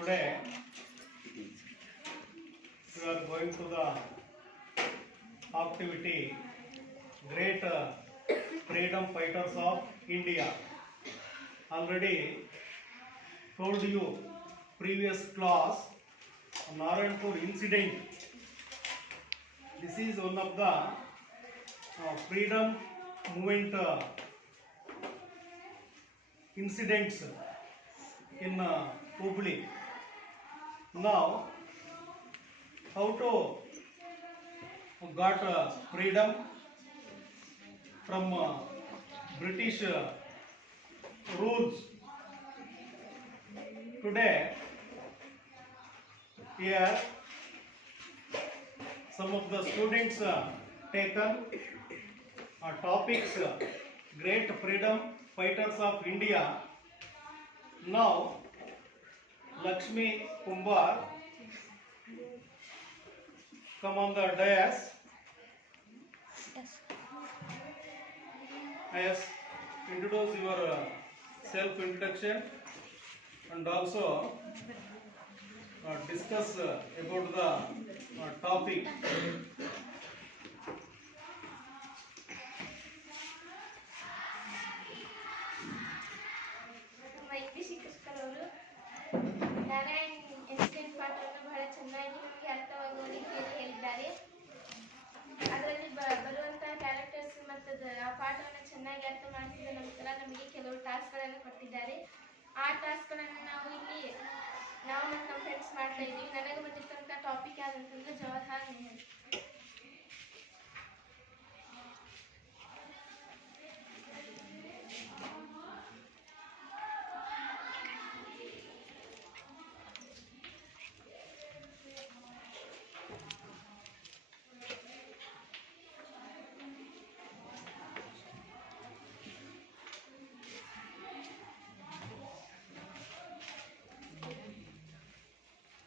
Today we are going to the activity Great Freedom Fighters of India. Already told you previous class Naranpur incident. This is one of the freedom movement incidents in Hubli. Now, how to got freedom from British rules. Today, here some of the students taken topics Great Freedom Fighters of India. Now, Lakshmi Kumbar come on the dais. Yes, introduce your self-introduction and also discuss about the topic. English ಶಿಕ್ಷಕರು Narayan incident ಪಾಠವನ್ನು ಬಹಳ ಚೆನ್ನಾಗಿ ನಮಗೆ ಅರ್ಥವಾಗುವ ರೀತಿಯಲ್ಲಿ ಹೇಳಿದ್ದಾರೆ. ಅದರಲ್ಲಿ ಬರುವಂತಹ ಕ್ಯಾರೆಕ್ಟರ್ಸ್ ಮತ್ತು ಆ ಪಾಠವನ್ನು ಚೆನ್ನಾಗಿ ಅರ್ಥ ಮಾಡಿಸಿದ ನಂತರ ನಮಗೆ ಕೆಲವು ಟಾಸ್ಕ್ಗಳನ್ನು ಕೊಟ್ಟಿದ್ದಾರೆ. ಆ ಟಾಸ್ಕ್ಗಳನ್ನು ನಾವು ಮತ್ತು ನಮ್ಮ ಫ್ರೆಂಡ್ಸ್ ಮಾಡ್ತಾ ಇದ್ದೀವಿ. ನನಗೆ ಬಂದಿರ್ತಂಥ ಟಾಪಿಕ್ ಯಾವುದಂತಂದ್ರೆ Jawaharlal Nehru.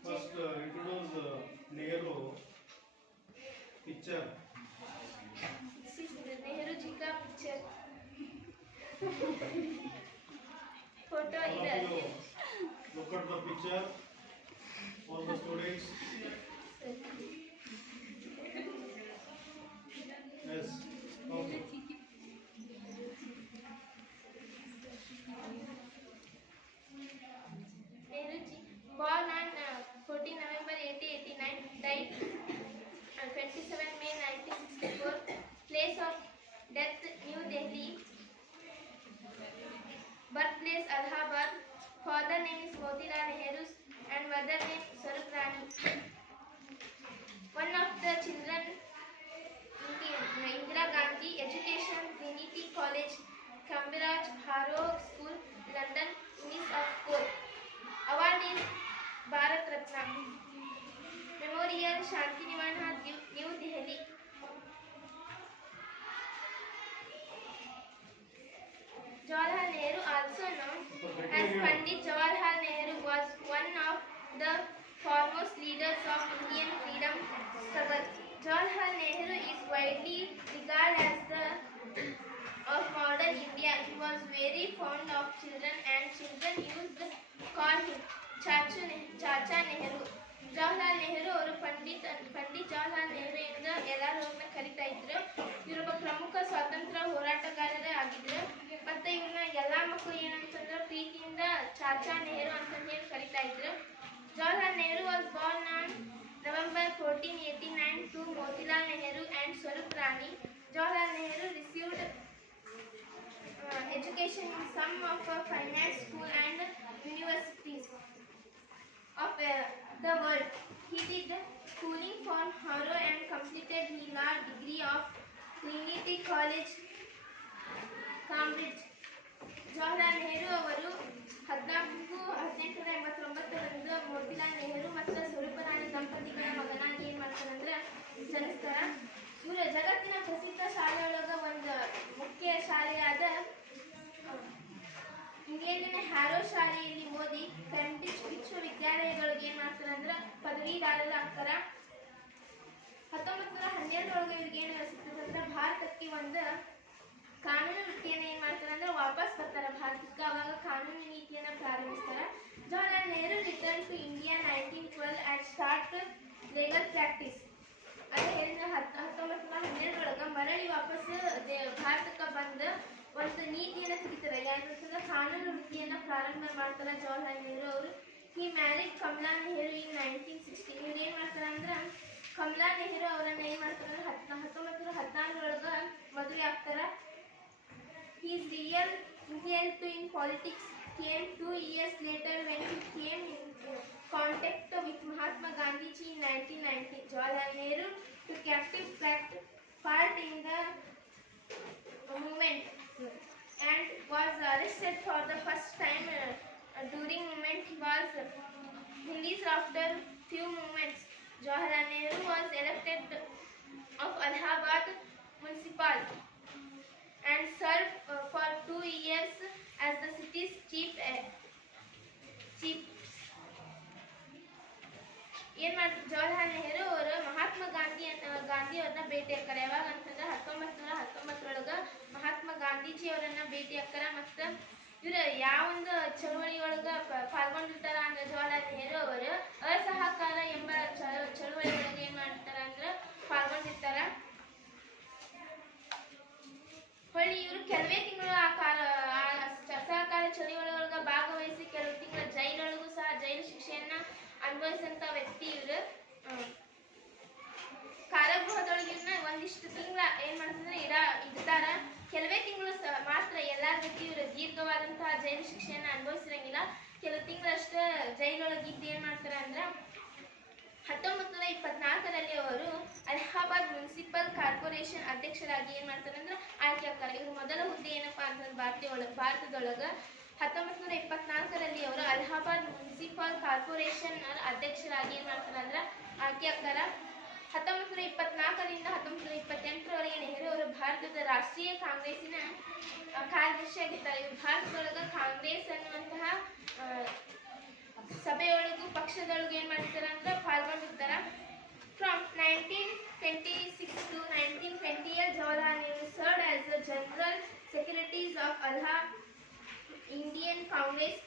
First, introduce Nehru picture. This is the Nehru ji ka picture. Photo All of either. you look at the picture. All the students. Yes. Okay. Nehru ji born on 14 November 1889, died on 27 May 1964. Place of death New Delhi. Birthplace Allahabad. Father name is Motilal Nehru and mother name Swarup Rani. One of the children Indira Gandhi. Education Trinity College, Cambridge, Harrow School, London. Miss of Court. Award is Bharat Ratna. Memorial Shantinivan New Delhi. Jawaharlal Nehru, also known as Pandit Jawaharlal Nehru, was one of the foremost leaders of Indian freedom struggle. Jawaharlal Nehru is widely regarded as the of modern India. He was very fond of children and children used to call him Chacha Nehru. Jawaharlal Nehru ಅವರು ಪಂಡಿತ್ ಜವಾಹರ್ಲಾಲ್ ನೆಹರು ಎಂದು ಎಲ್ಲರೂ ಅವ್ರನ್ನ ಕರಿತಾ ಇದ್ರು. ಇವರೊಬ್ಬ ಪ್ರಮುಖ ಸ್ವಾತಂತ್ರ್ಯ ಹೋರಾಟಗಾರರೇ ಆಗಿದ್ರು. ಮತ್ತೆ ಇವ್ರನ್ನ ಎಲ್ಲಾ ಮಕ್ಕಳು ಏನಂತಂದ್ರೆ ಪ್ರೀತಿಯಿಂದ ಚಾಚಾ ನೆಹರು ಅಂತ ಹೇಳಿ ಕರಿತಾ ಇದ್ರು. Jawaharlal Nehru was born on November 14, 1889 to Motilal Nehru and Swarup Rani. Jawaharlal Nehru received education in some of finance school and universities of the world. He did schooling from Harrow and completed his law degree of Trinity College, Cambridge. Jawaharlal Nehru ಅವರು 1889ರಂದು ಮೋತಿಲಾಲ್ ನೆಹರು ಮತ್ತು ಸ್ವರೂಪ ರಾಣಿ ದಂಪತಿಗಳ ಮಗನಾಗಿ ಏನ್ ಮಾಡ್ತಾರಂದ್ರೆ ಜನಿಸ್ತಾರ. ಇವರು ಜಗತ್ತಿನ ಪ್ರಸಿದ್ಧ ಶಾಲೆಯೊಳಗ ಒಂದು ಮುಖ್ಯ ಶಾಲೆಯಾದ ಇಂಗ್ಲೆಂಡಿನ ಹ್ಯಾರೋ ಶಾಲೆಯಲ್ಲಿ ಓದಿ ಕ್ಯಾಂಬ್ರಿಡ್ಜ್ ವಿಶ್ವವಿದ್ಯಾಲಯಗಳಿಗೆ ಏನ್ ಮಾಡ್ತಾರಂದ್ರೆ ಪದವೀಧರರಾಗ್ತಾರ. 1912 ಇವ್ರಿಗೆ ಏನು ಸಿಗ್ತದಂದ್ರೆ ಭಾರತಕ್ಕೆ ಒಂದು ಕಾನೂನು ವೃತ್ತಿಯನ್ನು ಏನ್ ಮಾಡ್ತಾರಂದ್ರೆ ವಾಪಸ್ ಬರ್ತಾರ ಭಾರತಕ್ಕೆ. ಅವಾಗ ಕಾನೂನು ನೀತಿಯನ್ನ ಪ್ರಾರಂಭಿಸ್ತಾರ. Jawaharlal Nehru returned to India 1912 and started legal practice. ಅದೇ ಹೇಳಿದ 1912 ಮರಳಿ ವಾಪಸ್ ಭಾರತಕ್ಕೆ ಬಂದ ಒಂದು ನೀತಿಯನ್ನು ತೆಗಿತಾರೆ. ಯಾಕಂತಂದ್ರೆ ಕಾನೂನು ವೃತ್ತಿಯನ್ನ ಪ್ರಾರಂಭ ಮಾಡ್ತಾರೆ ಜವಾಹರ್ಲಾಲ್ ನೆಹರು ಅವರು. ಹಿ ಮ್ಯಾರಿಡ್ ಕಮಲಾ ನೆಹರು ಇನ್ 1916. ಇವ್ರು ಏನ್ ಮಾಡ್ತಾರ ಅಂದ್ರ ಕಮಲಾ ನೆಹರು ಅವರನ್ನ ಏನ್ ಮಾಡ್ತಾರ ಅಂದ್ರೆ 1914 ಮದುವೆ ಆಗ್ತಾರ. His real entry in politics came 2 years later when he came in contact with Mahatma Gandhi in 1919. Jawaharlal Nehru took active part in the movement and was arrested for the first time. During movement he was released after few moments. Jawaharlal Nehru was elected of Allahabad municipal and served for 2 years as the city's chief. ಏನ್ ಮಾಡ್ತಾರೆ ಜವಾಹರ್ಲಾಲ್ ನೆಹರು ಅವರು ಮಹಾತ್ಮ ಗಾಂಧಿ ಅವ್ರನ್ನ ಭೇಟಿ ಹಾಕ್ತಾರೆ. ಯಾವಾಗ ಅಂತಂದ್ರೆ 1919 ಮಹಾತ್ಮ ಗಾಂಧೀಜಿ ಅವರನ್ನ ಭೇಟಿ ಹಾಕ್ತಾರ. ಮತ್ತ ಇವ್ರು ಯಾವೊಂದು ಚಳವಳಿ ಒಳಗ ಪಾಲ್ಗೊಂಡಿರ್ತಾರ ಅಂದ್ರೆ ಜವಾಹರ್ಲಾಲ್ ನೆಹರು ಅವರು ಅಸಹಕಾರ ಎಂಬ ಚಳವಳಿ ಒಳಗೆ ಏನ್ ಮಾಡ್ತಾರ ಅಂದ್ರೆ ಪಾಲ್ಗೊಂಡಿರ್ತಾರ. ಹೊಳ್ಳಿ ಇವರು ಕೆಲವೇ ತಿಂಗಳು ಅಸಹಕಾರ ಚಳವಳಿ ಒಳಗ ಭಾಗವಹಿಸಿ ಕೆಲವು ತಿಂಗಳ ಜೈಲೊಳಗೂ ಸಹ ಜೈಲು ಶಿಕ್ಷೆಯನ್ನ ಅನುಭವಿಸಂತ ವ್ಯಕ್ತಿ ಇವರು. ಕಾರಾಗೃಹದೊಳಗಿನ ಒಂದಿಷ್ಟು ತಿಂಗಳ ಏನ್ ಮಾಡ್ತಂದ್ರೆ ಇಡ್ತಾರ. ಕೆಲವೇ ತಿಂಗಳು ಮಾತ್ರ ಎಲ್ಲಾರ ವ್ಯಕ್ತಿ ಇವರು ದೀರ್ಘವಾದಂತಹ ಜೈಲು ಶಿಕ್ಷೆಯನ್ನ ಅನುಭವಿಸಿರಂಗಿಲ್ಲ. ಕೆಲವು ತಿಂಗಳಷ್ಟ ಜೈಲೊಳಗಿದ್ದು ಏನ್ ಮಾಡ್ತಾರ ಅಂದ್ರ 1924 ಅವರು ಅಲಹಾಬಾದ್ ಮುನ್ಸಿಪಲ್ ಕಾರ್ಪೊರೇಷನ್ ಅಧ್ಯಕ್ಷರಾಗಿ ಏನ್ ಮಾಡ್ತಾರೆ ಅಂದ್ರೆ ಆಯ್ಕೆ ಆಗ್ತಾರೆ. ಇವ್ರ ಮೊದಲ ಹುದ್ದೆ ಏನಪ್ಪಾ ಅಂತಂದ್ರೆ ಭಾರತದೊಳಗ 1924 ಅವರು ಅಲಹಾಬಾದ್ ಮುನ್ಸಿಪಲ್ ಕಾರ್ಪೊರೇಷನ್ ಅಧ್ಯಕ್ಷರಾಗಿ ಏನ್ ಮಾಡ್ತಾರ ಅಂದ್ರೆ ಆಯ್ಕೆ ಆಗ್ತಾರ. 1924 1928 ನೆಹರು ಅವರು ಭಾರತದ ರಾಷ್ಟ್ರೀಯ ಕಾಂಗ್ರೆಸ್ಸಿನ ಕಾರ್ಯದರ್ಶಿಯಾಗಿರ್ತಾರೆ. ಇವರು ಭಾರತದೊಳಗ ಕಾಂಗ್ರೆಸ್ ಅನ್ನುವಂತಹ ಸಭೆಯೊಳಗೂ ಪಕ್ಷದೊಳಗೂ ಏನ್ ಮಾಡ್ತಾರ ಅಂದ್ರೆ ಪಾಲ್ಗೊಂಡಿರ್ತಾರ. From 1926 to 1928 Jawaharlal Nehru served as the General Secretaries of Allahabad Indian Congress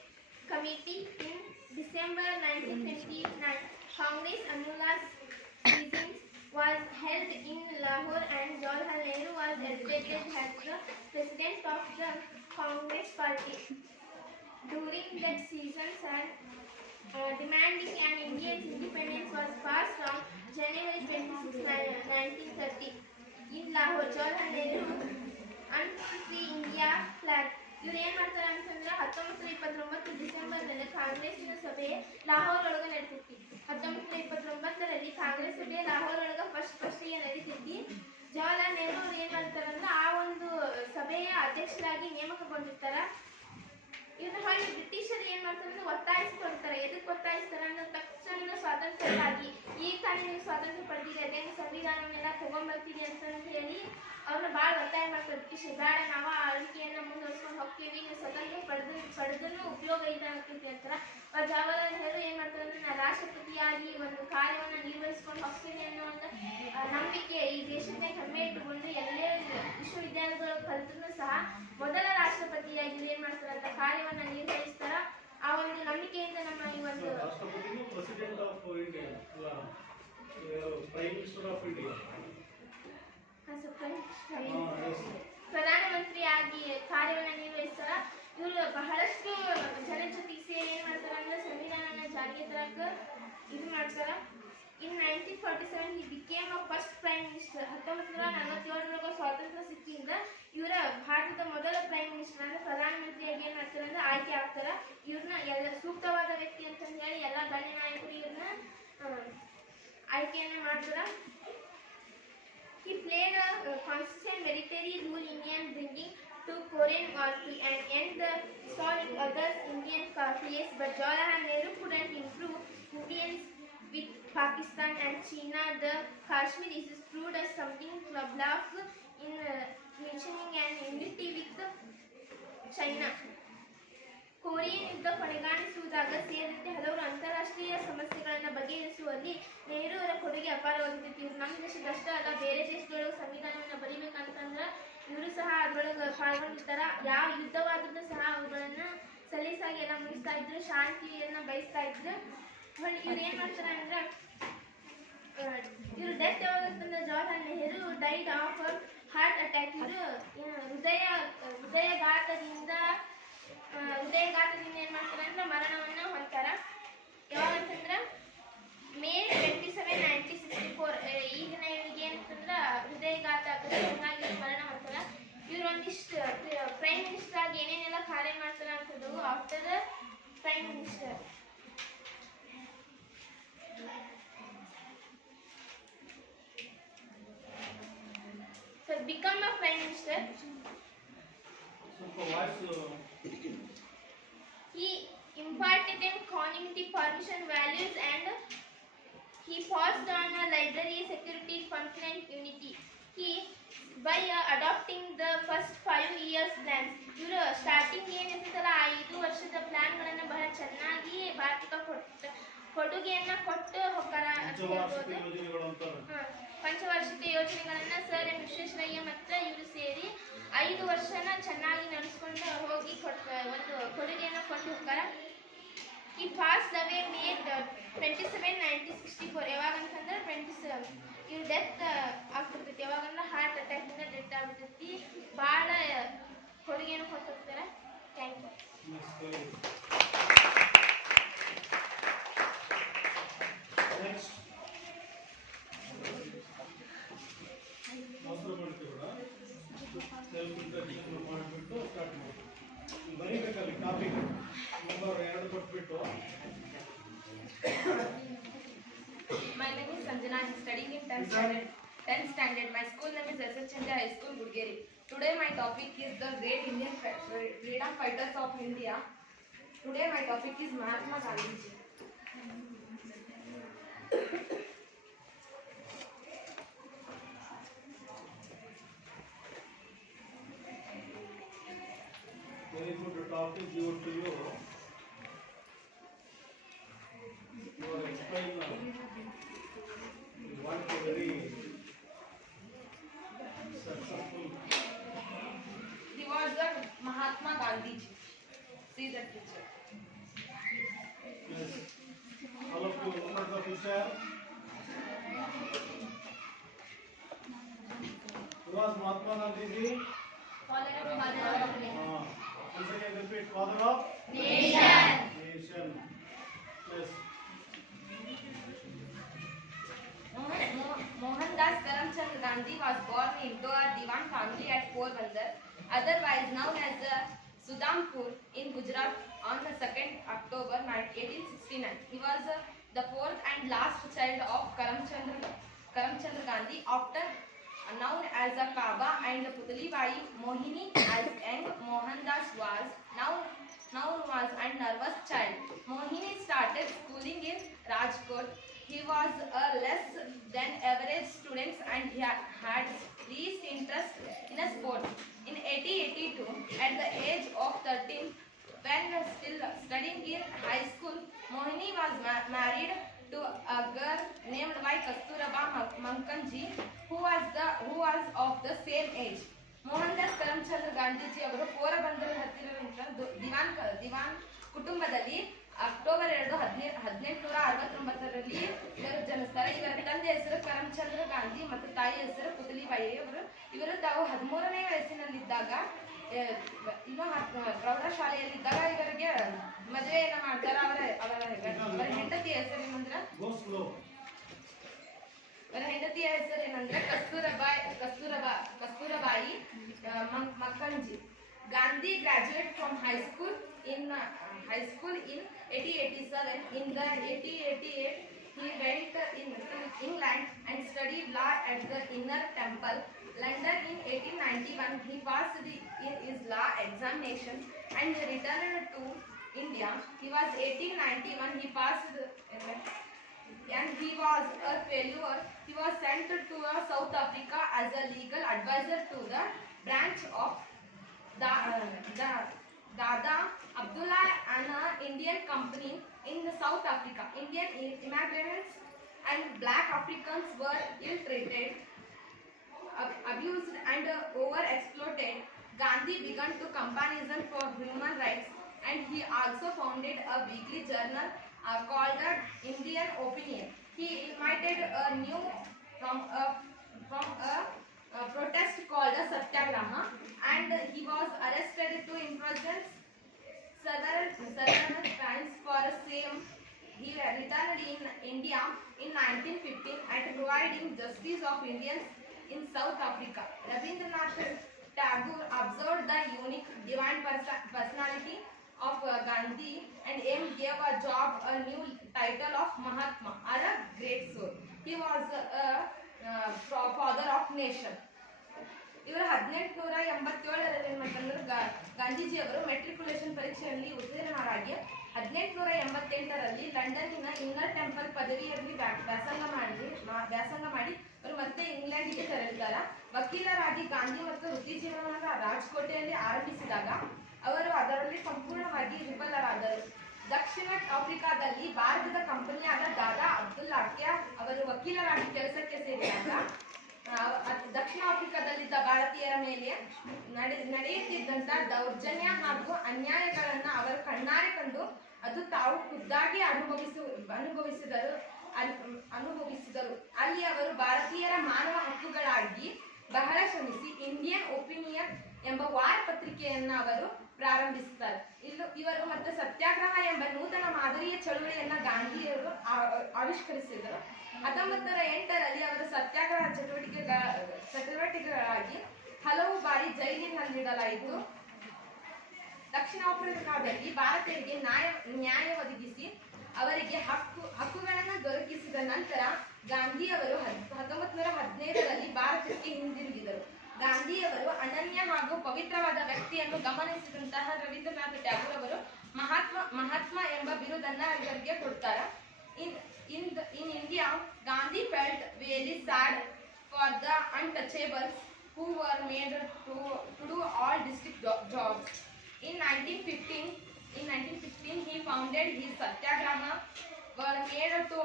Committee. In December 1929, Congress Annual session was held in Lahore and Jawaharlal Nehru was elected as the President of the Congress Party. During that season, demanding an Indian independence was passed on January 26, 1930 in Lahore. Jawaharlal Nehru unfurled the India flag. ಇವ್ರು ಏನ್ ಮಾಡ್ತಾರ ಅಂತಂದ್ರೆ 1929 ಡಿಸೆಂಬರ್ನಲ್ಲಿ ಕಾಂಗ್ರೆಸ್ಸಿನ ಸಭೆ ಲಾಹೋರ್ ಒಳಗ ನಡೀತೈತಿ. 1929 ಕಾಂಗ್ರೆಸ್ ಸಭೆ ಲಾಹೋರ್ ಒಳಗ ಫಸ್ಟ್ ನಡೀತೈತಿ. ಜವಾಹರ್ಲಾಲ್ ನೆಹರು ಅವ್ರು ಏನ್ ಮಾಡ್ತಾರಂದ್ರೆ ಆ ಒಂದು ಸಭೆಯ ಅಧ್ಯಕ್ಷರಾಗಿ ನೇಮಕಗೊಂಡಿರ್ತಾರ. ಇವ್ರನ್ನ ಹೊಳ್ಳಿ ಬ್ರಿಟಿಷರು ಏನ್ ಮಾಡ್ತಾರಂದ್ರೆ ಒತ್ತಾಯಿಸ್ಕೊಳ್ತಾರೆ. ಎದಕ್ಕೆ ಒತ್ತಾಯಿಸ್ತಾರ ಅಂದ್ರೆ ತಕ್ಷಣ ಸ್ವಾತಂತ್ರ್ಯಕ್ಕಾಗಿ. ಈಗ ತಾನೇ ನೀವು ಸ್ವಾತಂತ್ರ್ಯ ಪಡೆದಿದೆ, ಅದೇನು ಸಂವಿಧಾನವನ್ನೆಲ್ಲ ತಗೊಂಡ್ಬರ್ತೀವಿ ಅಂತ ಹೇಳಿ ಅವ್ರನ್ನ ಭಾಳ ಒತ್ತಾಯ ಮಾಡ್ತಾರೆ ಬ್ರಿಟಿಷರು. ಬೇಡ, ನಾವು ಆ ಆಳ್ವಿಕೆಯನ್ನ ಮುಂದುವರ್ಸ್ಕೊಂಡು ಹೋಗ್ತೀವಿ, ನೀವು ಸ್ವತಂತ್ರ ಪಡೆದನ್ನು ಉಪಯೋಗ ಇಲ್ಲ ಆಗ್ತೈತಿ ಅಂತಾರ. ಜವಾಹರ್ಲಾಲ್ ನೆಹರು ಏನ್ ಮಾಡ್ತಾರೆ ಅಂದ್ರೆ ನಾನು ರಾಷ್ಟ್ರಪತಿಯಾಗಿ ಒಂದು ಕಾರ್ಯವನ್ನು ನಿರ್ವಹಿಸ್ಕೊಂಡು ಹೋಗ್ತೀನಿ ಅನ್ನೋ ಒಂದು ನಂಬಿಕೆ ಈ ದೇಶದ ಮೇಲೆ ಹೆಮ್ಮೆ ಇಟ್ಟುಕೊಂಡು ಎಲ್ಲೇ ವಿಶ್ವವಿದ್ಯಾಲಯದೊಳಗೆ ಕಲಿತರೂ ಸಹ ಮೊದಲ ರಾಷ್ಟ್ರಪತಿಯಾಗಿ ಏನ್ ಮಾಡ್ತಾರ ಅಂತ ಕಾರ್ಯವನ್ನ ನಿರ್ವಹಿಸ್ತಾರ. ಆ ಒಂದು ನಂಬಿಕೆಯಿಂದ ನಮ್ಮ ಈ ಒಂದು president of India prime minister of India ಪ್ರಧಾನಮಂತ್ರಿಯಾಗಿ ಕಾರ್ಯವನ್ನ ನಿರ್ವಹಿಸ್ತಾರ. ಇವರು ಬಹಳಷ್ಟು ಜನ ಜೊತೆಗೆ ಸೇರಿ ಏನ್ ಮಾಡ್ತಾರ ಅಂದ್ರೆ ಸಂವಿಧಾನನ ಜಾರಿಗೆ ತರಕ ಇದು ಮಾಡ್ತಾರ. ಇನ್ 1947 he became a first prime minister. 1947 ಸ್ವಾತಂತ್ರ್ಯ ಸಿಕ್ಕಿಂದ ಇವರ ಭಾರತದ ಮೊದಲ ಪ್ರೈಮ್ ಮಿನಿಸ್ಟರ್ ಅಂದ್ರೆ ಪ್ರಧಾನಮಂತ್ರಿಯಾಗಿ ಏನ್ ಮಾಡ್ತಾರೆ ಅಂದ್ರೆ ಆಯ್ಕೆ ಆಗ್ತಾರ. ಇವ್ರನ್ನ ಎಲ್ಲ ಸೂಕ್ತವಾದ ವ್ಯಕ್ತಿ ಅಂತ ಹೇಳಿ ಎಲ್ಲಾ ಗಣ್ಯ ನಾಯಕರು ಇವ್ರನ್ನ ಆಯ್ಕೆಯನ್ನ ಮಾಡ್ತಾರ. He played a consistent military role in bringing to Korean War to an end the war with other Indian countries, but Jawaharlal Nehru couldn't improve Indians with Pakistan and China. The Kashmir is proved as something block in mentioning an unity with China. Korean ಯುದ್ಧ ಕೊನೆಗಾಣಿಸುವುದಾಗ ಸೇರಿದಂತೆ ಹಲವಾರು ಅಂತಾರಾಷ್ಟ್ರೀಯ ಸಮಸ್ಯೆಗಳನ್ನು ಬಗೆಹರಿಸುವಲ್ಲಿ ನೆಹರು ಅವರ ಕೊಡುಗೆ ಅಪಾರವಾಗಿರ್ತೈತಿ. ಇವ್ರು ನಮ್ಮ ದೇಶದಷ್ಟೇ ಅಲ್ಲ, ಬೇರೆ ದೇಶದೊಳಗೆ ಸಂವಿಧಾನವನ್ನು ಬರೀಬೇಕಂತಂದ್ರೆ ಇವರು ಸಹ ಅದ್ರೊಳಗೆ ಪಾಲ್ಗೊಂಡಿರ್ತಾರ. ಯಾವ ಯುದ್ಧವಾದ್ರೂ ಸಹ ಅವುಗಳನ್ನ ಸಲೀಸಾಗಿ ಎಲ್ಲ ಮುಗಿಸ್ತಾ ಇದ್ರು, ಶಾಂತಿಯನ್ನ ಬಯಸ್ತಾ ಇದ್ರು. ಇವ್ರು ಏನ್ ಮಾಡ್ತಾರೆ ಅಂದ್ರೆ ಇವ್ರು ಡೆತ್ ಯಾವಾಗ ಅಂತಂದ್ರೆ Jawaharlal Nehru died of heart attack. ಇವರು ಹೃದಯಘಾತದಿಂದ ಏನ್ ಮಾಡ್ತಾರೆ ಅಂದ್ರೆ ಮರಣವನ್ನ ಹೊಂತಾರ. ಯಾವಾಗ ಅಂತಂದ್ರ May 27, 1964. ಈಗಿನ ಇವ್ರಿಗೆ ಏನಂತಂದ್ರ ಹೃದಯಘಾತ ಆಗುತ್ತೆ, ಹಂಗಾಗಿ ಮರಣ ಹೊಂತಾರ. ಇವ್ರು ಒಂದಿಷ್ಟು ಪ್ರೈಮ್ ಮಿನಿಸ್ಟರ್ ಆಗಿ ಏನೇನೆಲ್ಲ ಕಾರ್ಯ ಮಾಡ್ತಾರ ಅಂತದ್ದು after prime minister. So become a prime minister. He imparted in community permission values and he passed on a library security confident unity. He by adopting the first 5 years plans. ಇವರು starting ಏನಿರ್ತಲ್ಲ 5 ವರ್ಷದ ಪ್ಲಾನ್ಗಳನ್ನ ಬಹಳ ಚೆನ್ನಾಗಿ ಭಾರತಕ್ಕೆ ಕೊಡುಗೆಯನ್ನ ಕೊಟ್ಟು ಹೋಗ್ತಾರ ಅಂತ ಹೇಳ್ಬೋದು. ಪಂಚವಾರ್ಷಿಕ ಯೋಜನೆಗಳನ್ನ ಸರ್ ಎಂ ವಿಶ್ವೇಶ್ವರಯ್ಯ ಮತ್ತು ಇವರು ಸೇರಿ 5 ವರ್ಷನ ಚೆನ್ನಾಗಿ ನಡೆಸ್ಕೊಂಡು ಹೋಗಿ ಒಂದು ಕೊಡುಗೆಯನ್ನ ಕೊಟ್ಟು ಹೋಗ್ತಾರ. He passed away May 27, 1964. ಯಾವಾಗ ಅಂತಂದ್ರೆ 27 ಇವ್ರ ಡೆತ್ ಆಗ್ತಿರ್ತೈತಿ. ಯಾವಾಗಂದ್ರೆ ಹಾರ್ಟ್ ಅಟ್ಯಾಕ್ ಇಂದ ಡೆತ್ ಆಗ್ಬಿಡ್ತೈತಿ. ಭಾಳ ಕೊಡುಗೆಯನ್ನು ಕೊಟ್ಟು ಹೋಗ್ತಾರೆ. Thank you. ಬರೀಬೇಕಲ್ಲಿ ಟಾಪಿಕ್ ನಂಬರ್ 2 ಕೊಟ್ಬಿಟ್ಟು. My name is Sanjana. I am studying in 10th standard. My school name is S.H. Chandra High School, Gudgeri. Today my topic is the great Indian freedom fighters of India. Today my topic is Mahatma Gandhi. Very good topic given to you. You are explain you want a very successful. He was the Mahatma Gandhi. See that picture. Yes. All of you look at the picture. Who was Mahatma Gandhi ji? Father of Once again repeat, father of Nation. nation. Yes. Mohandas Karamchand Gandhi was born into a Diwan family at Porbandar, otherwise known as Sudampur in Gujarat, on the 2nd October 1869. He was the fourth and last child of Karamchand Gandhi, after known as Kaba and Putali Bai. Mohini, as young Mohandas was now was a nervous child. Mohini started schooling in Rajkot. He was a less than average student and he had least interest in a sport. In 1882, at the age of 13, when still studying in high school, Mohini was married to a girl named by Kasturba Mankanji, who was of the same age. Mohandas Karamchand Gandhiji ಅವರು ಪೋರಬಂದರ್ ಹತ್ತಿರ ದಿವಾನ್ ಕುಟುಂಬದಲ್ಲಿ October 2, 1869ರಲ್ಲಿ ಇವರು ಜನಿಸ್ತಾರೆ. ಇವರ ತಂದೆ ಹೆಸರು ಕರಮ್ಚಂದ್ರ ಗಾಂಧಿ ಮತ್ತು ತಾಯಿ ಹೆಸರು ಪುತಲಿಬಾಯಿ. ಇವರು ತಾವು 13ನೇ ವಯಸ್ಸಿನಲ್ಲಿದ್ದಾಗ ಇನ್ನೂ ಪ್ರೌಢಶಾಲೆಯಲ್ಲಿದ್ದಾಗ ಇವರಿಗೆ ಮದುವೆಯನ್ನ ಮಾಡ್ತಾರೆ. ಅವರ ಹೆಂಡತಿಯ ಹೆಸರೇನಂದ್ರೆ ಕಸ್ತೂರಬಾಯಿ ಮಕ್ಕಂಜಿ. Gandhi graduated from high school in 1887. In the 1888, he went to England and studied law at the Inner Temple, London. In 1891, he passed his law examination and returned to India. He was 1891. He passed and he was a failure. He was sent to South Africa as a legal advisor to the branch of Dada Abdullah, an Indian company in South Africa. Indian immigrants and black Africans were ill-treated, abused and overexploited. Gandhi began to campaign for human rights and he also founded a weekly journal called the Indian Opinion. He invited a new from a protest called the Satyagraha, and he was arrested to imprisoned several times for the same. He returned in India in 1915 and providing justice of Indians in South Africa. Rabindranath Tagore observed the unique divine personality of Gandhi and gave a job a new title of Mahatma or a great soul. He was a father of nation. ಇವರು 1887ರಲ್ಲಿ ಏನು ಮಾಡ್ತಂದ್ರೆ ಗಾಂಧೀಜಿಯವರು matriculation ಪರೀಕ್ಷೆಯಲ್ಲಿ ಉತ್ತೀರ್ಣರಾಗಿ 1888ರಲ್ಲಿ ಲಂಡನ್ನಿನ inner temple ಪದವಿಯಲ್ಲಿ ವ್ಯಾಸಂಗ ಮಾಡಿ ಅವರು ಮತ್ತೆ ಇಂಗ್ಲೆಂಡಿಗೆ ತೆರಳಿದ್ದಾರೆ. ವಕೀಲರಾಗಿ ಗಾಂಧಿ ಮತ್ತು ವೃತ್ತಿ ಜೀವನವನ್ನು ರಾಜ್ಕೋಟೆಯಲ್ಲಿ ಆರಂಭಿಸಿದಾಗ ಅವರು ಅದರಲ್ಲಿ ಸಂಪೂರ್ಣವಾಗಿ ವಿಫಲರಾದರು. ದಕ್ಷಿಣ ಆಫ್ರಿಕಾದಲ್ಲಿ ಭಾರತದ ಕಂಪನಿಯಾದ ದಾದಾ ಅಬ್ದುಲ್ ಹಕ್ಯಾ ಅವರು ವಕೀಲರಾಗಿ ಕೆಲಸಕ್ಕೆ ಸೇರಿದಾಗ ದಕ್ಷಿಣ ಆಫ್ರಿಕಾದಲ್ಲಿದ್ದ ಭಾರತೀಯರ ಮೇಲೆ ನಡೆಯುತ್ತಿದ್ದಂತ ದೌರ್ಜನ್ಯ ಹಾಗೂ ಅನ್ಯಾಯಗಳನ್ನ ಅವರು ಕಣ್ಣಾರೆ ಕಂಡು ಅದು ತಾವು ಖುದ್ದಾಗಿ ಅನುಭವಿಸಿದರು. ಅಲ್ಲಿ ಅವರು ಭಾರತೀಯರ ಮಾನವ ಹಕ್ಕುಗಳಾಗಿ ಬಹಳ ಶ್ರಮಿಸಿ ಇಂಡಿಯನ್ ಒಪಿನಿಯನ್ ಎಂಬ ವಾರ ಪತ್ರಿಕೆಯನ್ನ ಅವರು ಪ್ರಾರಂಭಿಸುತ್ತಾರೆ. ಇವರು ಮತ್ತೆ ಸತ್ಯಾಗ್ರಹ ಎಂಬ ನೂತನ ಮಾದರಿಯ ಚಳುವಳಿಯನ್ನ ಗಾಂಧಿಯವರು ಆವಿಷ್ಕರಿಸಿದರು. 1908ರಲ್ಲಿ ಅವರು ಸತ್ಯಾಗ್ರಹ ಚಟುವಟಿಕೆಗಳಾಗಿ ಹಲವು ಬಾರಿ ಜೈಲಿನಲ್ಲಿಡಲಾಯಿತು. ದಕ್ಷಿಣ ಆಫ್ರಿಕಾದಲ್ಲಿ ಭಾರತೀಯರಿಗೆ ನ್ಯಾಯ ಒದಗಿಸಿ ಅವರಿಗೆ ಹಕ್ಕುಗಳನ್ನು ದೊರಕಿಸಿದ ನಂತರ ಗಾಂಧಿಯವರು 1915ರಲ್ಲಿ ಭಾರತಕ್ಕೆ ಹಿಂದಿರುಗಿದರು. ಗಾಂಧಿಯವರು ಅನನ್ಯ ಹಾಗೂ ಪವಿತ್ರವಾದ ವ್ಯಕ್ತಿಯನ್ನು ಗಮನಿಸಿದಂತಹ ರವೀಂದ್ರನಾಥ್ ಟ್ಯಾಗೋರ್ ಅವರು ಮಹಾತ್ಮ ಎಂಬ ಬಿರುದನ್ನ ಇವರಿಗೆ ಕೊಡ್ತಾರೆ. In India, Gandhi felt very sad for the untouchables who were made to do all district jobs. In 1915, he founded his Satyagraha were made to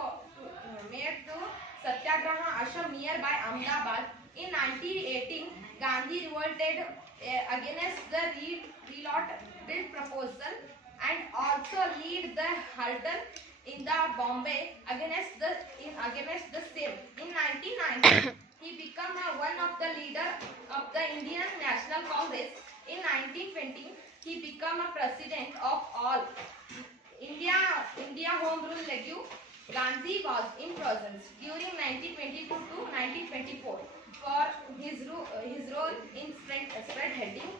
Satyagraha Ashram nearby Ahmedabad. In 1918, Gandhi revolted against the Relot Bill proposal and also led the Halton in the Bombay against the same. In 1919, he became one of the leader of the Indian National Congress. In 1920, he became a president of all India Home Rule League. Gandhi was in prison during 1922 to 1924 for his role in spearheading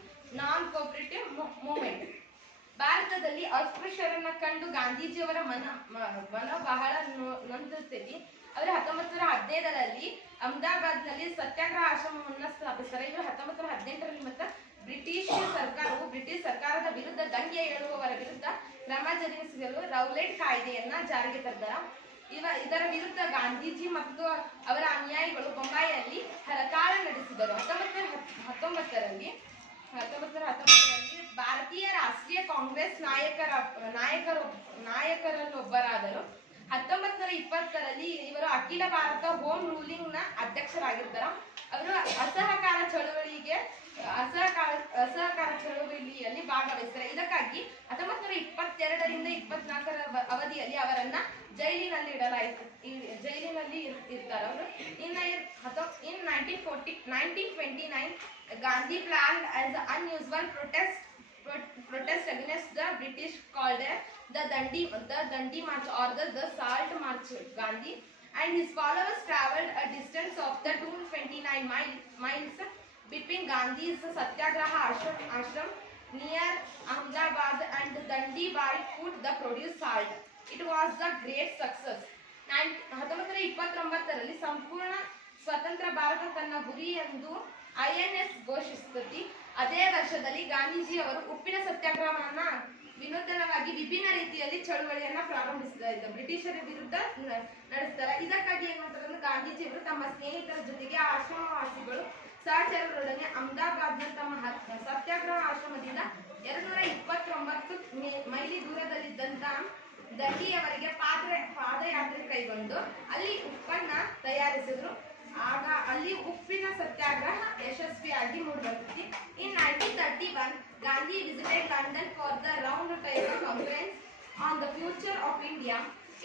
non-cooperative movement. ಭಾರತದಲ್ಲಿ ಅಸ್ಪೃಶ್ಯರನ್ನ ಕಂಡು ಗಾಂಧೀಜಿಯವರ ಮನ ಬಹಳ ನೊಂದುತ್ತಿದೆ. ಅವರು 1915ರಲ್ಲಿ ಅಹಮದಾಬಾದ್ನಲ್ಲಿ ಸತ್ಯಾಗ್ರಹ ಆಶ್ರಮವನ್ನು ಸ್ಥಾಪಿಸ್ತಾರೆ. ಇವರು 1918ರಲ್ಲಿ ಮತ್ತೆ British ಸರ್ಕಾರದ ವಿರುದ್ಧ ದಂಗೆ ಏಳುವವರ ವಿರುದ್ಧ ಕ್ರಮ ಜರುಗಿಸಲು ರೌಲೆಟ್ ಕಾಯ್ದೆಯನ್ನ ಜಾರಿಗೆ ತಂದರು. ಇದರ ವಿರುದ್ಧ ಗಾಂಧೀಜಿ ಮತ್ತು ಅವರ ಅನುಯಾಯಿಗಳು ಬೊಂಬಾಯಿಯಲ್ಲಿ ಹರತಾಳ ನಡೆಸಿದರು. 1919ರಲ್ಲಿ ಭಾರತೀಯ ರಾಷ್ಟ್ರೀಯ ಕಾಂಗ್ರೆಸ್ ನಾಯಕರಲ್ಲೊಬ್ಬರಾದರು. 1920ರಲ್ಲಿ ಇವರು ಅಖಿಲ ಭಾರತ ಹೋಮ್ ರೂಲಿಂಗ್ ನ ಅಧ್ಯಕ್ಷರಾಗಿರ್ತಾರೆ. ಅವರು ಅಸಹಕಾರ ಚಳವಳಿಯಲ್ಲಿ ಭಾಗವಹಿಸ್ತಾರೆ. ಇದಕ್ಕಾಗಿ 1922ರಿಂದ 24ರ ಅವಧಿಯಲ್ಲಿ ಅವರನ್ನ ಜೈಲಿನಲ್ಲಿ ಇರ್ತಾರೆ. ಅವರು in 1929 Gandhi planned as an unusual protest against the British called the Dandi March or the Salt March. Gandhi and his followers travelled a distance of the 229 miles between Gandhi's Satyagraha ashram near Ahmedabad and Dandi by foot to produce salt. It was a great success. 1929ರಲ್ಲಿ ಸಂಪೂರ್ಣ ಸ್ವತಂತ್ರ ಭಾರತ ತನ್ನ ಗುರಿ ಎಂದು INS ಘೋಷಿಸುತ್ತದೆ. ಅದೇ ವರ್ಷದಲ್ಲಿ ಗಾಂಧೀಜಿ ಅವರು ಉಪ್ಪಿನ ಸತ್ಯಾಗ್ರಹವನ್ನ ವಿನೂತನವಾಗಿ ವಿಭಿನ್ನ ರೀತಿಯಲ್ಲಿ ಚಳುವಳಿಯನ್ನ ಪ್ರಾರಂಭಿಸಿದ ಬ್ರಿಟಿಷರ ವಿರುದ್ಧ ನಡೆಸ್ತಾರೆ. ಇದಕ್ಕಾಗಿ ಏನ್ ಮಾಡ್ತಾರೆ ಅಂದ್ರೆ ಗಾಂಧೀಜಿ ಅವರು ತಮ್ಮ ಸ್ನೇಹಿತರ ಜೊತೆಗೆ ಆಶ್ರಮವಾಸಿಗಳು ಸಹಚರರೊಡನೆ ಅಹಮದಾಬಾದ್ನ ತಮ್ಮ ಸತ್ಯಾಗ್ರಹ ಆಶ್ರಮದಿಂದ 229 ಮೈಲಿ ದೂರದಲ್ಲಿದ್ದಂತ ದಂಡಿಯವರೆಗೆ ಪಾದಯಾತ್ರೆ ಕೈಗೊಂಡು ಅಲ್ಲಿ ಉಪ್ಪನ್ನ ತಯಾರಿಸಿದ್ರು. ಆಗ ಅಲ್ಲಿ ಉಪ್ಪಿನ ಸತ್ಯಾಗ್ರಹ ಯಶಸ್ವಿಯಾಗಿ ಮೂಡಿಬರ್ತೈತಿ. In 1931, Gandhi visited London for the Round Table Conference on the future of India.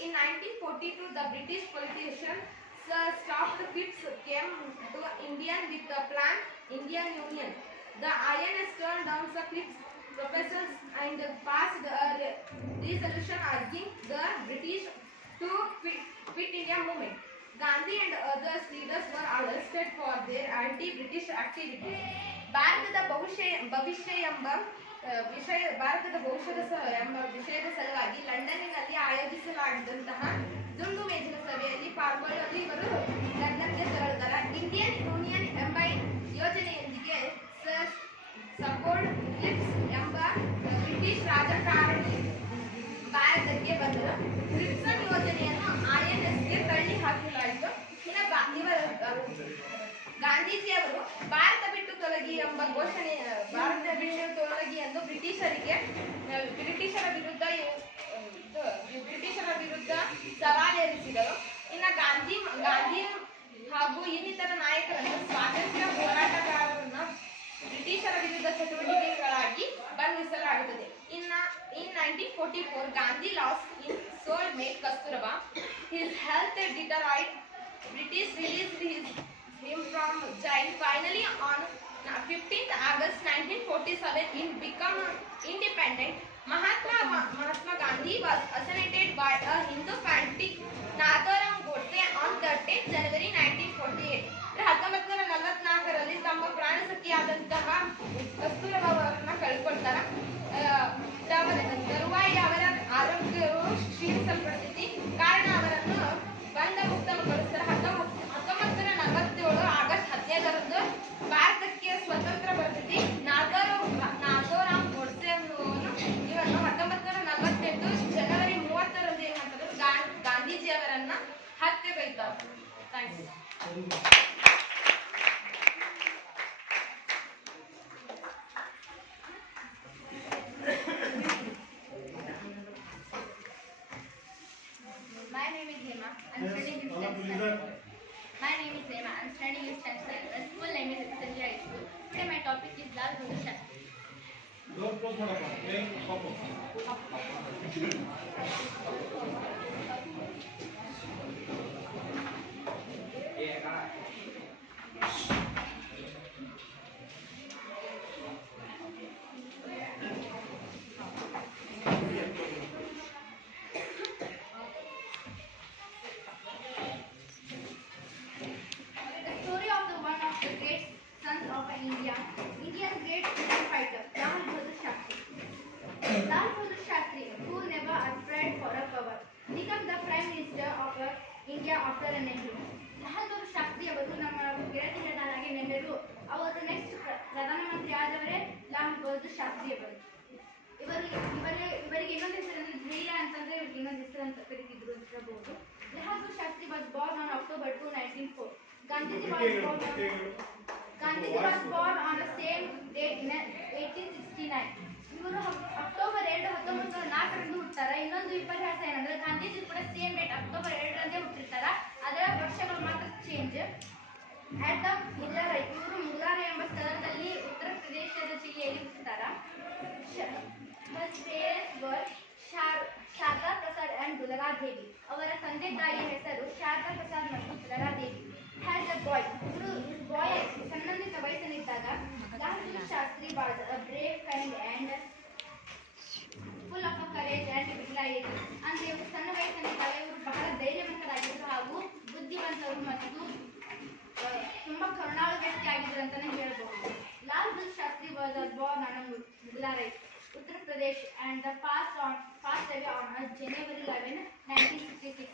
In 1942, the British politician Sir Stafford Cripps came to India with the plan Indian Union. The INS turned down the Cripps' proposals and passed a resolution urging the British to quit India movement. Gandhi and other leaders were arrested for their anti-British activities. ಭಾರತದ ಭವಿಷ್ಯದ ಎಂಬ ವಿಷಯದ ಸಲುವಾಗಿ ಲಂಡನ್ನಿನಲ್ಲಿ ಆಯೋಜಿಸಲಾಗಿದ್ದಂತಹ ದುಂಡು ಮೇಜಿನ ಸಭೆಯಲ್ಲಿ ಪಾಲ್ಗೊಳ್ಳಲು ಇವರು ಲಂಡನ್ಗೆ ತೆರಳಿದ್ದಾರೆ. ಇಂಡಿಯನ್ ಯೂನಿಯನ್ ಎಂಬ ಯೋಜನೆಯೊಂದಿಗೆ ಸರ್ ಸ್ಟಾಫರ್ಡ್ ಕ್ರಿಪ್ಸ್ ಎಂಬ ಬ್ರಿಟಿಷ್ ರಾಜಕಾರಣಿ ಭಾರತಕ್ಕೆ ಬಂದರು. ಕ್ರಿಪ್ಸನ್ ಯೋಜನೆಯನ್ನು INSಗೆ ತಳ್ಳಿ ಹಾಕಲಾಯಿತು. ಗಾಂಧೀಜಿಯವರು ಭಾರತ ಬಿಟ್ಟು ತೊಲಗಿ ಎಂಬ ಘೋಷಣೆ ಎಂದು ಬ್ರಿಟಿಷರ ವಿರುದ್ಧ ಸವಾಲೆರಿಸಿದರು. ಇನ್ನು ಗಾಂಧಿ ಹಾಗೂ ಇನ್ನಿತರ ನಾಯಕರನ್ನು ಸ್ವಾತಂತ್ರ್ಯ ಹೋರಾಟಗಾರರನ್ನ ಬ್ರಿಟಿಷರ ವಿರುದ್ಧ ಚಟುವಟಿಕೆಗಳಾಗಿ ಬಂಧಿಸಲಾಗುತ್ತದೆ. In 1944, Gandhi lost his soulmate Kasturba. His health deteriorated. British released him from jail. Finally, on 15th August 1947, he became independent. Mahatma Gandhi was assassinated by a Hindu fanatic, Nathuram Godse, on 13th January 1948. 1944ರಲ್ಲಿ ತಮ್ಮ ಪ್ರಾಣಸಖಿಯಾದಂತಹ ಕಸ್ತೂರಬಾ ಅವರನ್ನ ಕಳ್ಕೊಳ್ತಾರ. ತರುವಾಯ ಅವರ ಆರೋಗ್ಯವು ಕ್ಷೀಣಿಸಲ್ಪಡ್ತೈತಿ. ಕಾರಣ ಅವರನ್ನು ಬಂಧ ಮುಕ್ತಗೊಳಿಸ್ತಾರೆ. 1947 August 15ರಂದು ಭಾರತಕ್ಕೆ ಸ್ವತಂತ್ರ ಬರ್ತೈತಿ. ನಾಥೋರಾಮ್ ಗೋಡ್ಸೆ ಇವನು 1948 ಜನವರಿ 30ರಂದು ಏನ್ ಮಾಡ್ತಾರೆ, ಗಾಂಧೀಜಿ ಅವರನ್ನ ಹತ್ಯೆಗೈತಾರೆ. Thanks. My name is Hema. I'm studying in 10th standard. The school name is Sanjay High School. Today my topic is Lal Bahadur Shastri. Door close ಮಾಡಪ್ಪ. ಏನ್ ಪಾಪ. India's great freedom fighter, Lal Bahadur Shastri. Lal Bahadur Shastri, who never aspired for a power, became the Prime Minister of India after Nehru. Lal Bahadur Shastri ಅವರು ನಮ್ಮ ಗೆಳತಿ ಹೇಳಿದಾಗೆ ನೆಹರು ಅವರು next ಪ್ರಧಾನಮಂತ್ರಿ ಆದವರೇ ಲಾಲ್ ಬಹದ್ದೂರ್ ಶಾಸ್ತ್ರಿ ಅವರು. ಇವರಿಗೆ ಇನ್ನೊಂದು ಹೆಸರು ಅಂದ್ರೆ ಧೈರ್ಯ ಅಂತಂದ್ರೆ ಇನ್ನೊಂದು ಹೆಸರು ಅಂತ ಕರೀತಿದ್ರು ಇರಬಹುದು. Lal Bahadur Shastri was born on October 2, 1904. Gandhiji was born on the same date in 1869. ಇವರು ಅಕ್ಟೋಬರ್ 2, 1904ರಂದು ಹುಟ್ಟುತ್ತಾರೆ. ಇನ್ನೊಂದು ವಿಪರ್ಯಾಸ ಏನಂದ್ರೆ ಗಾಂಧೀಜಿ ಕೂಡ ಸೇಮ್ ಡೇಟ್ ಅಕ್ಟೋಬರ್ 2ರಂದೇ ಹುಟ್ಟಿರ್ತಾರ. ಅದರ ವರ್ಷಗಳು ಮಾತ್ರ ಚೇಂಜ್. ಇವರು ಮುಲಾರ ಎಂಬ ಸ್ಥಳದಲ್ಲಿ ಉತ್ತರ ಪ್ರದೇಶದ ಜಿಲ್ಲೆಯಲ್ಲಿ ಹುಟ್ಟುತ್ತಾರ. ಶಾರದಾ ಪ್ರಸಾದ್ ಅಂಡ್ ದುಲರಾ ದೇವಿ. ಅವರ ತಂದೆ ತಾಯಿಯ ಹೆಸರು ಶಾರದಾ ಪ್ರಸಾದ್ ಮತ್ತು ದುಲರಾ ದೇವಿ. Has a boy. ಸಣ್ಣಂದಿದ್ದ ವಯಸ್ಸಿನಿದ್ದಾಗ Lal Bahadur Shastri was a brave, kind and full of courage and vitality. ಅಂದ್ರೆ ಇವರು ಸಣ್ಣ ವಯಸ್ಸಿನಿದ್ದಾಗ ಇವರು ಬಹಳ ಧೈರ್ಯವಂತರಾಗಿದ್ದರು ಹಾಗೂ ಬುದ್ಧಿವಂತರು ಮತ್ತು ತುಂಬಾ ಕರುಣಾಳು ವ್ಯಕ್ತಿ ಆಗಿದ್ರು ಅಂತಾನೆ ಹೇಳಬಹುದು. Lal Bahadur Shastri was born on Mughalai, Uttar Pradesh and passed away on January 11, 1966.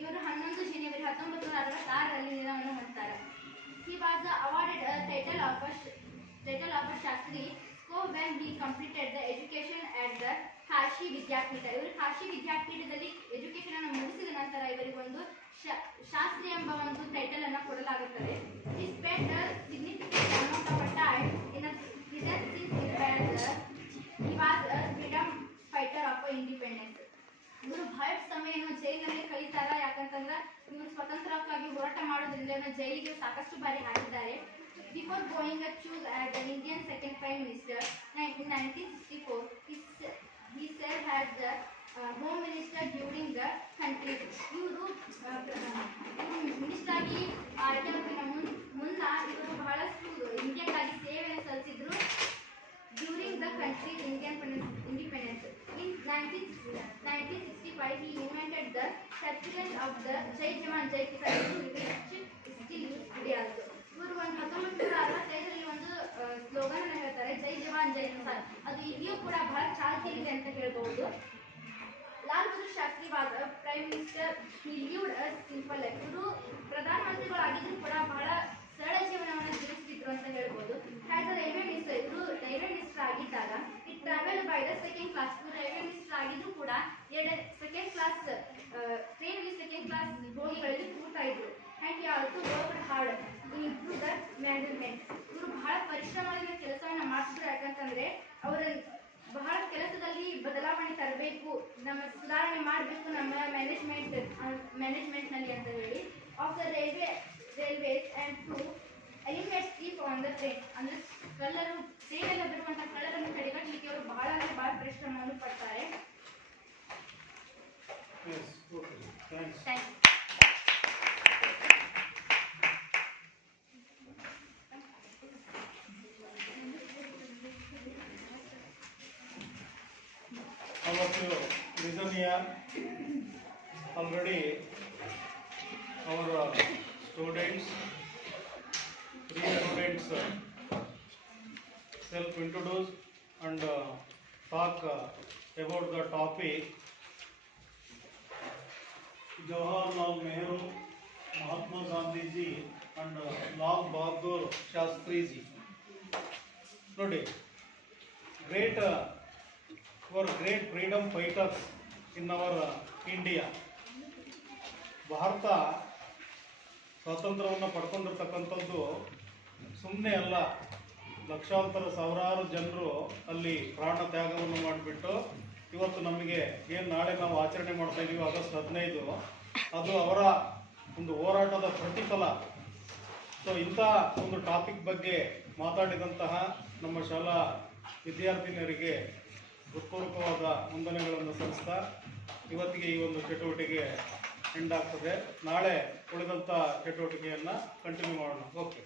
ಇವರು 11 ಜನವರಿ 1966ರಲ್ಲಿ ನಿಧನವನ್ನು ಹೊಂದುತ್ತಾರೆ. He was awarded a title of a Shastri when he completed the education at the Kashi ವಿದ್ಯಾಪೀಠ. ಇವರು ಕಾಶಿ ವಿದ್ಯಾಪೀಠದಲ್ಲಿ ಎಜುಕೇಶನ್ ಅನ್ನು ಮುಗಿಸಿದ ನಂತರ ಇವರಿಗೆ ಒಂದು ಶಾಸ್ತ್ರಿ ಎಂಬ ಒಂದು ಟೈಟಲ್ ಅನ್ನು ಕೊಡಲಾಗುತ್ತದೆ. He spent a significant amount of time in a prison since he was a freedom fighter of independence. ಇವರು ಬಹಳ ಸಮಯವನ್ನು ಜೈಲಿನಲ್ಲಿ ಕಳೀತಾರ. ಯಾಕಂತಂದ್ರೆ ಇವರು ಸ್ವತಂತ್ರಕ್ಕಾಗಿ ಹೋರಾಟ ಮಾಡೋದ್ರಿಂದ ಅವರನ್ನು ಜೈಲಿಗೆ ಸಾಕಷ್ಟು ಬಾರಿ ಹಾಕಿದ್ದಾರೆ. Before going to choose as the Indian second Prime Minister in 1964, he served as the Home Minister during the country. ಇವರು ಮಿನಿಸ್ಟರ್ ಆಗಿ ಆಯ್ಕೆಯಾಗಿನ ಮುನ್ನ ಇವರು ಬಹಳಷ್ಟು ಇಂಡಿಯಾಕ್ಕಾಗಿ ಸೇವೆಯನ್ನು ಸಲ್ಲಿಸಿದ್ರು. During the country independence in 1965 he invented the circular of the Jai Jawan Jai Kisan which still used today also. ಇವರು ಒಂದು 1965ರಲ್ಲಿ ಒಂದು ಸ್ಲೋಗನ್ ಅನ್ನು ಹೇಳ್ತಾರೆ, ಜೈ ಜವಾನ್ ಜೈ ಕಿಸಾನ್. ಅದು ಈಗಲೂ ಕೂಡ ಬಹಳ ಚಾಲ್ತಿಯಿದೆ ಅಂತ ಹೇಳ್ಬಹುದು. Lal Bahadur Shastri was prime minister. He lived a simple life. ಇವರು ಪ್ರಧಾನಮಂತ್ರಿಗಳಾಗಿದ್ರು ಕೂಡ ಬಹಳ ಸರಳ ಜೀವನವನ್ನು ಜೀವಿಸುತ್ತಿದ್ರು ಅಂತ ಹೇಳ್ಬೋದು. ಆಸ್ ಅ ರೈಲ್ವೆ ಮಿನಿಸ್ಟರ್, ಇವರು ರೈಲ್ವೆ ಮಿನಿಸ್ಟರ್ ಆಗಿದ್ದಾಗ it travel by the second class. ಇವರು ರೈಲ್ವೆ ಮಿನಿಸ್ಟರ್ ಆಗಿದ್ರು ಕೂಡ ಸೆಕೆಂಡ್ ಕ್ಲಾಸ್ ಟ್ರೈನಲ್ಲಿ ಸೆಕೆಂಡ್ ಕ್ಲಾಸ್ ಬೋಗಿಗಳಲ್ಲಿ ಕೂರ್ತಾ ಇದ್ರು. And he also worked hard to improve the management. ಇವರು ಬಹಳ ಪರಿಶ್ರಮದಿಂದ ಕೆಲಸವನ್ನು ಮಾಡ್ತಿದ್ರು. ಯಾಕಂತಂದ್ರೆ ಅವರ ಬಹಳ ಕೆಲಸದಲ್ಲಿ ಬದಲಾವಣೆ ತರಬೇಕು, ನಮ್ಮ ಸುಧಾರಣೆ ಮಾಡಬೇಕು ನಮ್ಮ ಮ್ಯಾನೇಜ್ಮೆಂಟ್ನಲ್ಲಿ ಅಂತ ಹೇಳಿ. Of the railways and to eliminate thief on the train. ಅಂದರೆ ಕಳ್ಳರು ಟ್ರೈನಲ್ಲಿ ಬರುವಂಥ ಕಳ್ಳರನ್ನು ತಡೆಗಟ್ಟಲಿಕ್ಕೆ ಅವರು ಬಹಳ ಪರಿಶ್ರಮವನ್ನು ಪಡ್ತಾರೆ. Yes, okay, thanks. Thank you. All of you listen here. Already our students, 3 students self-introduce and talk about the topic Jawaharlal Nehru, Mahatma Gandhi ji and Lal Bahadur Shastri ji. ನೋಡಿ, great freedom fighters in our India. Bharat ಸ್ವಾತಂತ್ರ್ಯವನ್ನು ಪಡ್ಕೊಂಡಿರ್ತಕ್ಕಂಥದ್ದು ಸುಮ್ಮನೆ ಅಲ್ಲ. ಲಕ್ಷಾಂತರ ಸಾವಿರಾರು ಜನರು ಅಲ್ಲಿ ಪ್ರಾಣ ತ್ಯಾಗವನ್ನು ಮಾಡಿಬಿಟ್ಟು ಇವತ್ತು ನಮಗೆ ಏನು ನಾಳೆ ನಾವು ಆಚರಣೆ ಮಾಡ್ತಾ ಇದ್ದೀವಿ ಆಗಸ್ಟ್ 15, ಅದು ಅವರ ಒಂದು ಹೋರಾಟದ ಪ್ರತಿಫಲ. ಸೊ ಇಂಥ ಒಂದು ಟಾಪಿಕ್ ಬಗ್ಗೆ ಮಾತಾಡಿದಂತಹ ನಮ್ಮ ಶಾಲಾ ವಿದ್ಯಾರ್ಥಿನಿಯರಿಗೆ ಹೃತ್ಪೂರ್ವಕವಾದ ವಂದನೆಗಳನ್ನು ಸಲ್ಲಿಸ್ತಾ ಇವತ್ತಿಗೆ ಈ ಒಂದು ಚಟುವಟಿಕೆ ಎಂಡ್ ಆಗ್ತದೆ. ನಾಳೆ ಉಳಿದಂಥ ಚಟುವಟಿಕೆಯನ್ನು ಕಂಟಿನ್ಯೂ ಮಾಡೋಣ. ಓಕೆ.